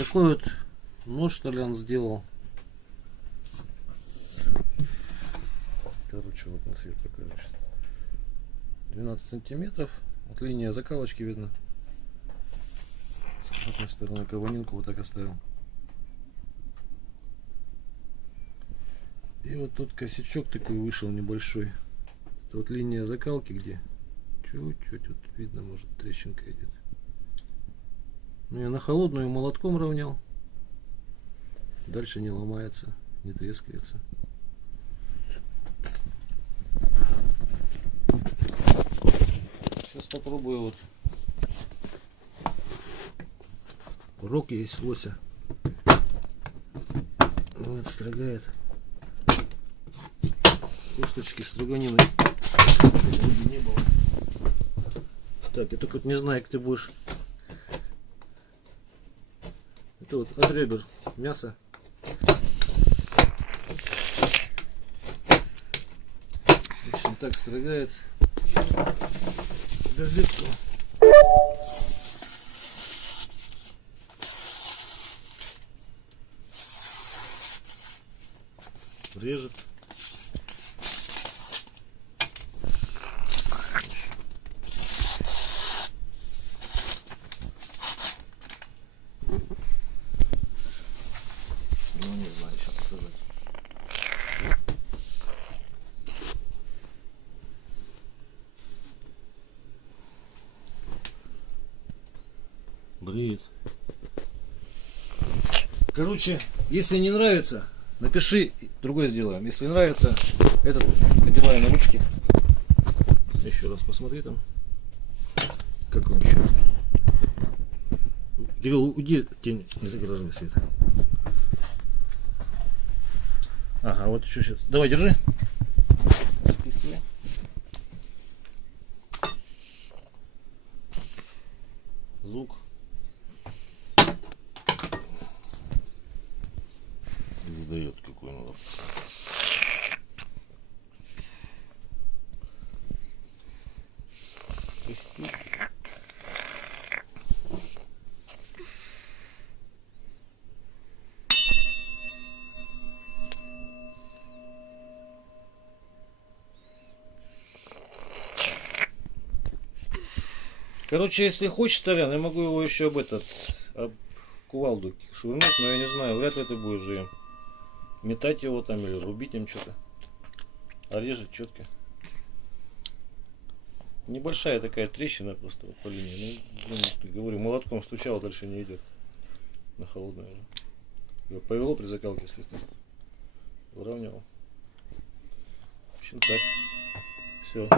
Такой вот нож, что ли, он сделал. Короче, вот на свет покажу. 12 сантиметров. Вот линия закалочки видно. С обратной стороны кованинку вот так оставил. И вот тут косячок такой вышел небольшой. Это вот линия закалки, где чуть-чуть вот видно, может, трещинка идет. Ну, я на холодную молотком равнял. Дальше не ломается, не трескается. Сейчас попробую вот. Рог есть лося. Вот строгает. Косточки строганины не было. Так, я только вот не знаю, как ты будешь. Это вот от ребер мясо. В общем, так строгает. Газетку. Режет. Ну, не знаю, еще показать. Бреет. Короче, если не нравится, напиши, другое сделаем. Если нравится, этот надеваю на ручки. Еще раз посмотри там. Как он еще. Кирилл, уйди, тень не загораживай свет. Ага, вот еще сейчас. Давай, держи. Записывай. Звук. Выдает какой надо. Короче, если хочешь, Толян, я могу его еще об кувалду швырнуть, но я не знаю, вряд ли ты будешь же метать его там или рубить им что-то. А режет четко. Небольшая такая трещина просто вот по линии. Ну, говорю, молотком стучал, дальше не идет. На холодную уже. Его повело при закалке слегка. Выравнивал. В общем так. Все.